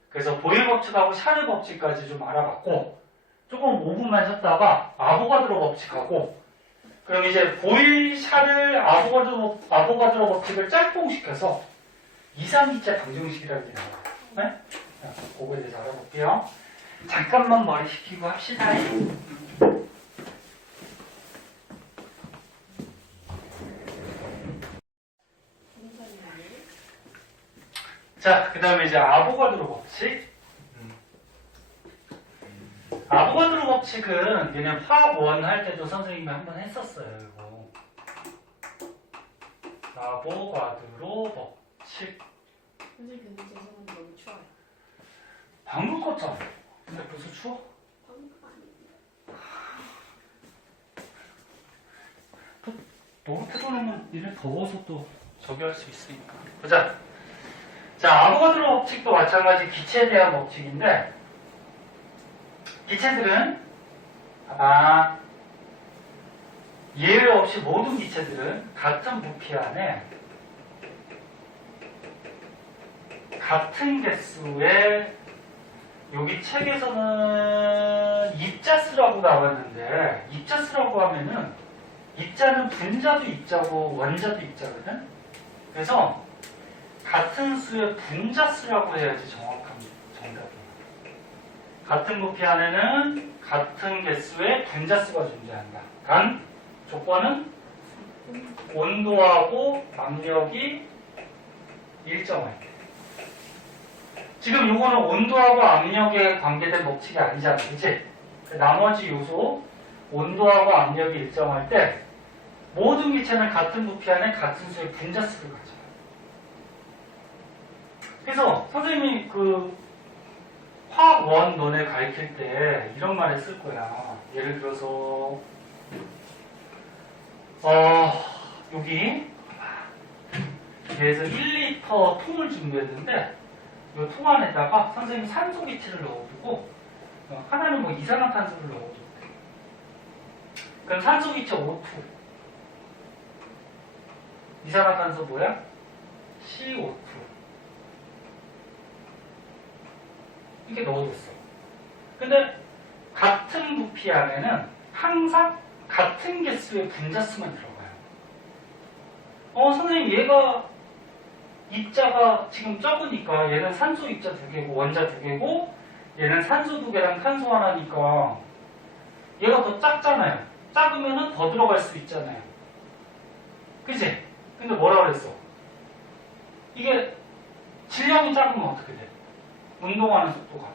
그래서 보일 법칙하고 샤를 법칙까지 좀 알아봤고 조금 5분만 쉬었다가 아보가드로 법칙하고 그럼 이제 보일 샤를 아보가드로 법칙을 짝꿍시켜서 이상기체 방정식이라는 게 나와요. 네? 자, 그거에 대해서 알아볼게요. 잠깐만 머리 식히고 합시다. 자, 그 다음에 이제 아보가드로 법칙. 아보가드로 법칙은 그냥 화학 1 할 때도 선생님이 한번 했었어요. 이거. 아보가드로 법칙. 선생님 근데 죄송한데 너무 추워요. 방금 껐잖아. 근데 벌써 추워? 방금 아닌데. 너무 태도내면 니네 더워서 또 저기 할 수 있으니까. 보자. 자, 아보가드로 법칙도 마찬가지 기체에 대한 법칙인데 기체들은 봐봐. 예외 없이 모든 기체들은 같은 부피 안에 같은 개수의 여기 책에서는 입자수라고 나왔는데 입자수라고 하면은 입자는 분자도 입자고 원자도 입자거든. 그래서 같은 수의 분자수라고 해야지 정확한 정답이에요. 같은 부피 안에는 같은 개수의 분자수가 존재한다. 단 조건은 온도하고 압력이 일정할 때. 지금 요거는 온도하고 압력에 관계된 법칙이 아니잖아, 그치? 나머지 요소 온도하고 압력이 일정할 때 모든 기체는 같은 부피 안에 같은 수의 분자수를 가져요. 그래서 선생님이 그 화학 원론을 가르칠 때 이런 말을 쓸 거야. 예를 들어서 여기 그래서 1리터 통을 준비했는데 이 통 안에다가 선생님 산소 기체를 넣어두고 하나는 뭐 이산화탄소를 넣어두고 그럼 산소 기체 O2 이산화탄소 뭐야? CO2 이렇게 넣어뒀어. 근데 같은 부피 안에는 항상 같은 개수의 분자수만 들어가요. 선생님 얘가 입자가 지금 적으니까 얘는 산소 입자 2개고 원자 2개고 얘는 산소 2개랑 탄소 하나니까 얘가 더 작잖아요. 작으면은 더 들어갈 수 있잖아요. 그치? 근데 뭐라 그랬어? 이게 질량이 작으면 어떻게 돼? 운동하는 속도가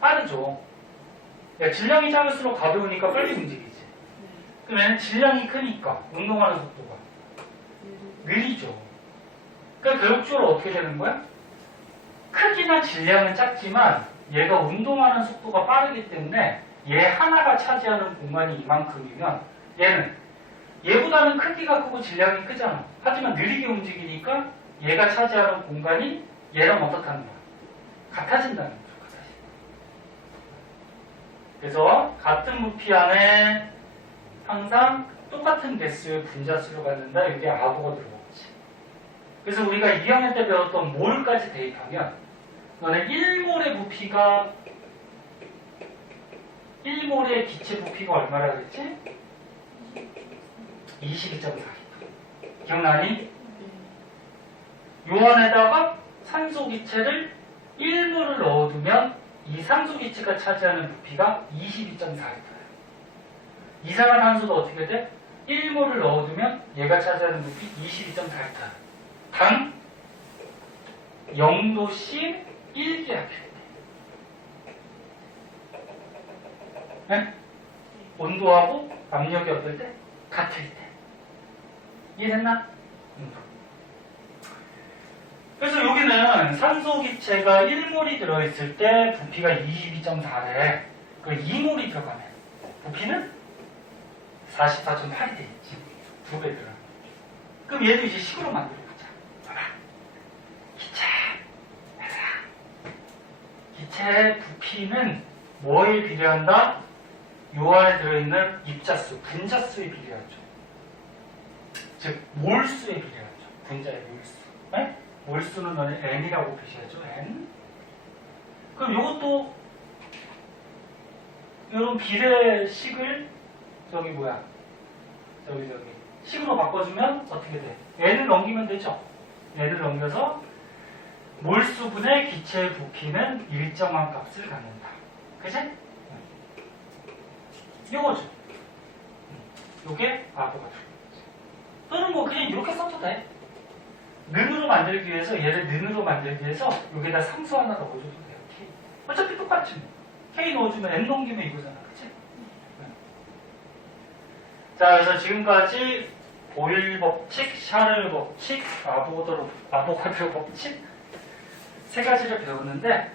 빠르죠. 야, 질량이 작을수록 가벼우니까 빨리 움직이지. 그럼 얘는 질량이 크니까 운동하는 속도가 느리죠. 그러니까 결국적으로 어떻게 되는 거야? 크기나 질량은 작지만 얘가 운동하는 속도가 빠르기 때문에 얘 하나가 차지하는 공간이 이만큼이면 얘는 얘보다는 크기가 크고 질량이 크잖아. 하지만 느리게 움직이니까 얘가 차지하는 공간이 얘랑 어떻다는 거야? 같아진다는 거죠. 그래서 같은 부피 안에 항상 똑같은 개수의 분자수를 갖는다. 이게 아보가드로 법칙. 그래서 우리가 2학년 때 배웠던 몰까지 대입하면 너네 1몰의 부피가 1몰의 기체 부피가 얼마라 그랬지? 22.4리터. 기억나니? 요 안에다가 산소 기체를 1몰을 넣어두면 이 산소 기체가 차지하는 부피가 22.4리터예요. 이산화탄소도 어떻게 돼? 1몰을 넣어두면 얘가 차지하는 부피 22.4리터. 단 0도씨 1기압일 때. 네? 온도하고 압력이 어떨 때? 같을 때. 이해됐나? 그래서 여기는 산소 기체가 1몰이 들어있을 때 부피가 22.4래. 그 2몰이 들어가면 부피는 44.8이 되겠지. 2배 들어. 그럼 얘도 이제 식으로 만들어보자. 봐봐. 기체의 부피는 뭐에 비례한다? 요 안에 들어있는 입자수, 분자수에 비례하죠. 즉, 몰수에 비례하죠. 분자의 몰수. 네? 몰수는 너네 N이라고 표시하죠. N. 그럼 이것도 이런 비례식을 저기 식으로 바꿔주면 어떻게 돼? N을 넘기면 되죠. N을 넘겨서 몰수분의 기체의 부피는 일정한 값을 갖는다. 그치? 이거죠. 요게 아보가드로. 또는 뭐 그냥 이렇게 써도 돼. 는으로 만들기 위해서 얘를 는으로 만들기 위해서 여기다 상수 하나 넣어줘도 돼요. K. 어차피 똑같지 뭐. K 넣어주면 N 넘기면 이거잖아. 그치? 자, 그래서 지금까지 보일 법칙, 샤를 법칙, 아보가드로 법칙 세 가지를 배웠는데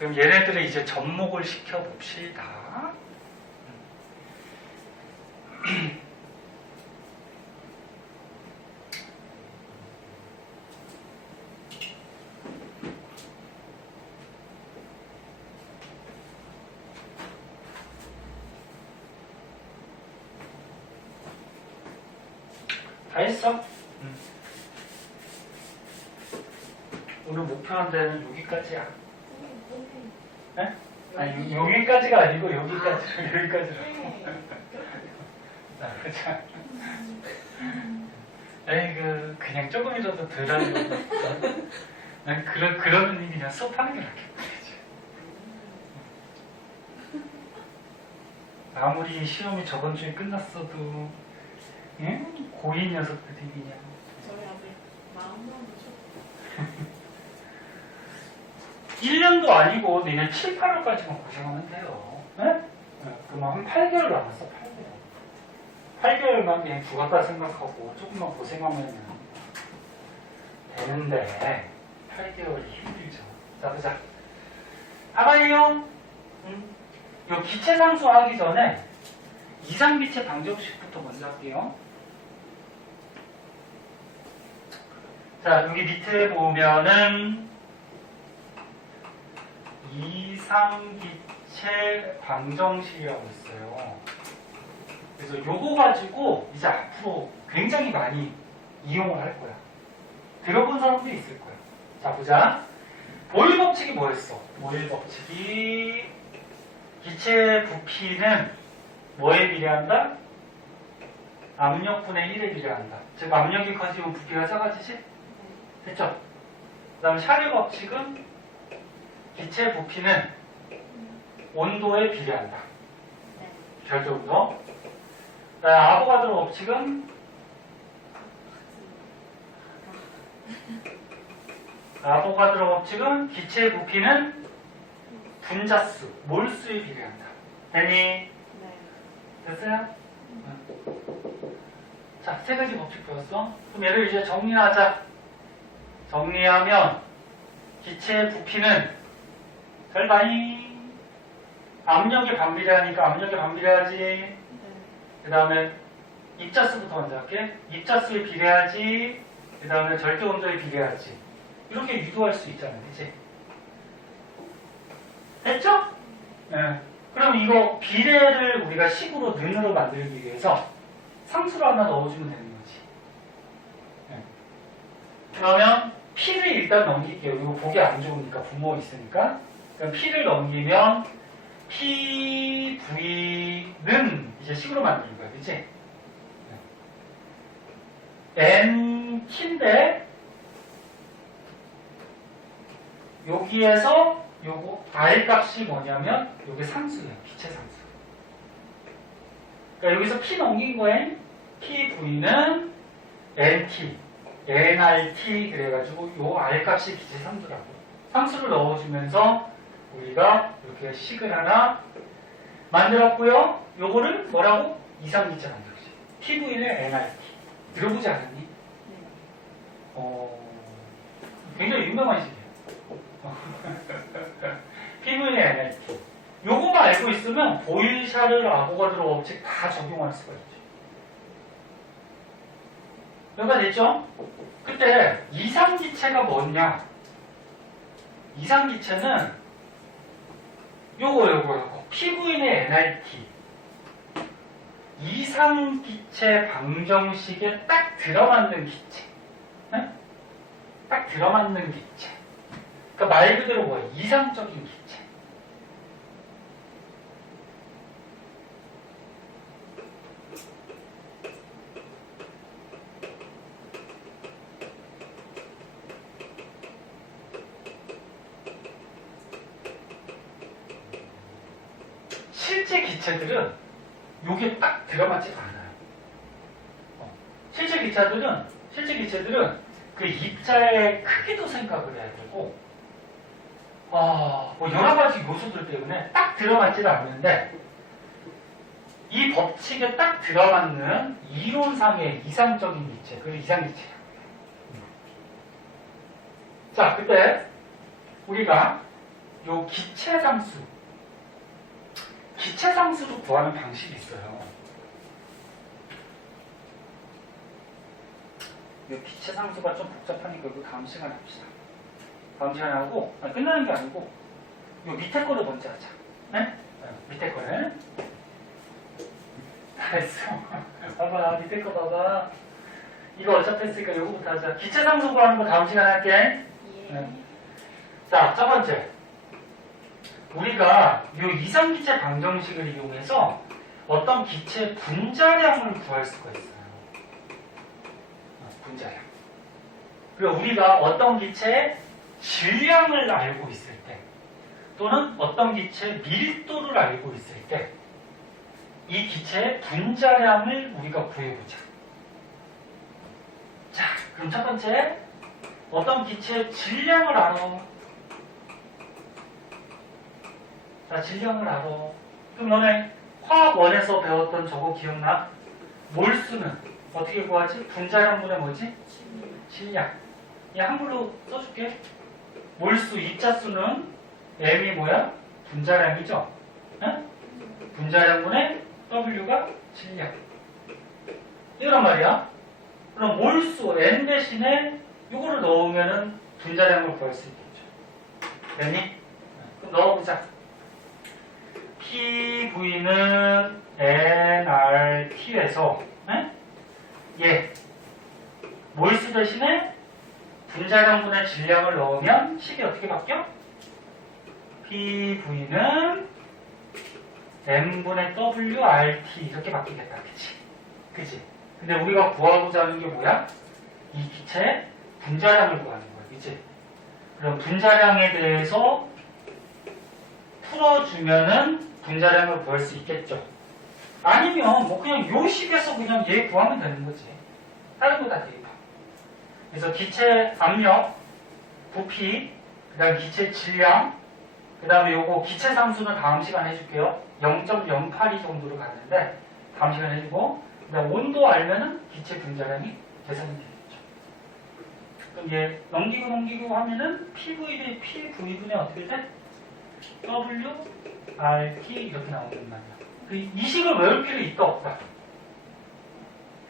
그럼 얘네들을 이제 접목을 시켜봅시다. 다 했어? 오늘 목표한 데는 여기까지야. 네? 아니 여기까지가 아니고 여기까지로. 자, 에이 그냥 조금이라도 덜 하려고. 난 그러는 일 그냥 수업하는 게 낫겠다. 아무리 시험이 저번 주에 끝났어도 고2 녀석들이 그냥 저희 아직 마음만도 좀 1년도 아니고 내년 7, 8월까지만 고생하면 돼요. 네? 그럼 한 8개월 남았어. 8개월만 그냥 죽었다 생각하고 조금만 고생하면 되는데 8개월이 힘들죠. 자 보자. 아가요. 요 기체상수 하기 전에 이상기체 방정식부터 먼저 할게요. 자 여기 밑에 보면은 이상기체 방정식이라고 있어요. 그래서 요거 가지고 이제 앞으로 굉장히 많이 이용을 할 거야. 들어본 사람도 있을 거야. 자 보자. 모일 법칙이 뭐였어? 모일 법칙이 기체의 부피는 뭐에 비례한다? 압력분의 1에 비례한다. 즉 압력이 커지면 부피가 작아지지? 됐죠? 그 다음 샤르 법칙은 기체의 부피는 온도에 비례한다. 절대 온도. 아보가드로 법칙은 기체의 부피는 분자수, 몰수에 비례한다. 됐니? 네. 됐어요? 자, 세 가지 법칙 배웠어. 그럼 얘를 이제 정리하자. 정리하면 기체의 부피는 잘 봐이. 압력이 반비례하니까 압력이 반비례하지. 네. 그 다음에 입자수부터 먼저 할게. 입자수에 비례하지. 그 다음에 절대 온도에 비례하지. 이렇게 유도할 수 있잖아, 그치? 됐죠? 네. 그럼 이거 비례를 우리가 식으로 는으로 만들기 위해서 상수를 하나 넣어주면 되는 거지. 네. 그러면 P를 일단 넘길게요. 이거 보기 안 좋으니까 분모 있으니까. 그럼 P를 넘기면 PV는 이제 식으로 만드는 거야, 그치? 네. N T인데 여기에서 요거 R 값이 뭐냐면 요게 상수예요. 기체 상수. 그러니까 여기서 P 넘긴 거에 PV는 NT, NRT 그래가지고 요 R 값이 기체 상수라고. 상수를 넣어주면서 우리가 이렇게 식을 하나 만들었고요. 요거를 뭐라고? 이상기체 방정식. PV는 NRT. 들어보지 않았니? 굉장히 유명한 식이에요. PV는 NRT. 요거만 알고 있으면 보일, 샤를, 아보가드로 법칙 다 적용할 수가 있죠. 여기가 됐죠? 그때 이상기체가 뭐냐? 이상기체는 요거 PV는 NRT. 이상기체 방정식에 딱 들어맞는 기체. 네? 딱 들어맞는 기체. 그러니까 말 그대로 뭐예요? 이상적인 기체. 실제 기체들은 요게 딱 들어맞지가 않아요. 실제 기체들은 그 입자의 크기도 생각을 해야 되고, 뭐 여러 가지 요소들 때문에 딱 들어맞지도 않는데, 이 법칙에 딱 들어맞는 이론상의 이상적인 기체, 그게 이상기체예요. 자, 그때 우리가 요 기체상수로 구하는 방식이 있어요. 이 기체상수가 좀 복잡하니까 이거 다음 시간에 합시다. 다음 시간에 하고, 끝나는 게 아니고, 이 밑에 거를 먼저 하자. 네? 밑에 거를. 다 했어. 봐봐, 밑에 거 봐봐. 이거 어차피 했으니까 요거부터 하자. 기체 상수 구하는 거 다음 시간에 할게. 예. 자, 첫 번째. 우리가 요 이상기체 방정식을 이용해서 어떤 기체 분자량을 구할 수가 있어요. 분자량. 그리고 우리가 어떤 기체의 질량을 알고 있을 때, 또는 어떤 기체의 밀도를 알고 있을 때, 이 기체의 분자량을 우리가 구해보자. 자, 그럼 첫 번째, 어떤 기체의 질량을 알아. 자, 질량을 알아. 그럼 너네 화학원에서 배웠던 저거 기억나? 몰수는 어떻게 구하지? 분자량분의 뭐지? 질량. 이 한글로 써줄게. 몰수 입자수는 m이 뭐야? 분자량이죠? 응? 분자량분의 w가 질량. 이런 말이야. 그럼 몰수 n 대신에 이거를 넣으면은 분자량을 구할 수 있겠죠. 됐니? 그럼 넣어보자. PV는 nRT에서 얘 몰수 대신에 분자량분의 질량을 넣으면 식이 어떻게 바뀌어? PV는 m분의 WRT 이렇게 바뀌겠다. 그치? 그치? 근데 우리가 구하고자 하는 게 뭐야? 이 기체의 분자량을 구하는 거야. 그치? 그럼 분자량에 대해서 풀어주면은 분자량을 구할 수 있겠죠. 아니면 뭐 그냥 요 식에서 그냥 얘 구하면 되는 거지. 다른 거 다 대입하. 그래서 기체 압력, 부피, 그 다음 기체 질량, 그 다음에 요거 기체 상수는 다음 시간에 해줄게요. 0.082 정도로 갔는데 다음 시간에 해주고, 그 다음 온도 알면은 기체 분자량이 계산이 되겠죠. 그럼 얘 넘기고 하면은 PV분의 어떻게 돼? WRT 이렇게 나오는 말이야. 이 식을 외울 필요 있다 없다?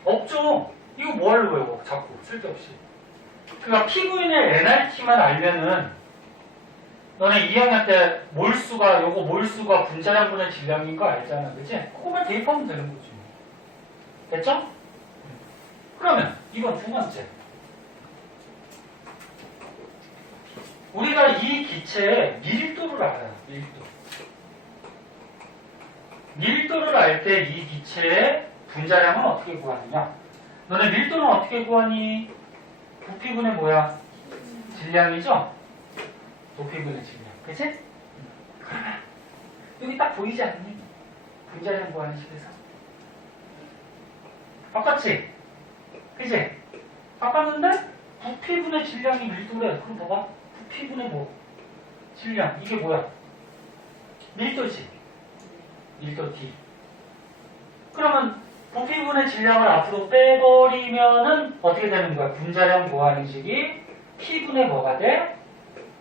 없죠. 이거 뭐 하려고 외워? 자꾸 쓸데없이. 그러니까 PV의 NRT만 알면은 너네 2학년 때 몰수가 분자량분의 질량인 거 알잖아. 그치? 그거만 대입하면 되는 거지. 됐죠? 그러면 이건 두 번째. 우리가 이 기체의 밀도를 알아요. 밀도를 알 때 이 기체의 분자량은 어떻게 구하느냐? 너네 밀도는 어떻게 구하니? 부피분의 뭐야? 질량이죠? 부피분의 질량. 그치? 그러면 여기 딱 보이지 않니? 분자량 구하는 식에서. 바꿨지? 그치? 바꿨는데 부피분의 질량이 밀도래. 그럼 봐봐. 부피분의 뭐? 질량. 이게 뭐야? 밀도지. 밀도 D. 그러면 부피분의 질량을 앞으로 빼버리면은 어떻게 되는 거야? 분자량 구하는 식이 P분의 뭐가 돼?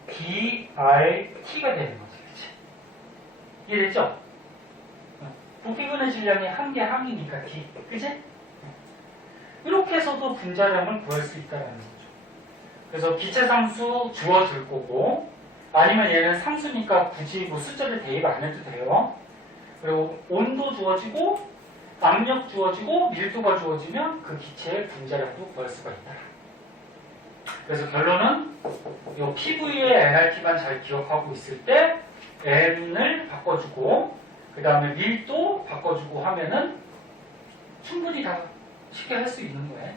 DRT가 되는 거지. 그치? 이해됐죠? 부피분의 질량이 한 개 항이니까 D. 그치? 이렇게 해서도 분자량을 구할 수 있다는 거죠. 그래서 기체상수 주어줄 거고, 아니면 얘는 상수니까 굳이 뭐 숫자를 대입 안 해도 돼요. 그리고 온도 주어지고, 압력 주어지고, 밀도가 주어지면 그 기체의 분자량도 구할 수가 있다. 그래서 결론은 이 PV의 NRT만 잘 기억하고 있을 때 N을 바꿔주고, 그 다음에 밀도 바꿔주고 하면은 충분히 다 쉽게 할 수 있는 거예요.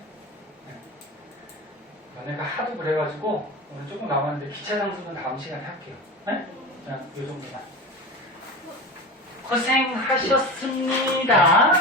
너네가 하도 그래가지고 오늘 조금 남았는데 기체상수는 다음 시간에 할게요. 네? 자, 요 정도만. 고생하셨습니다.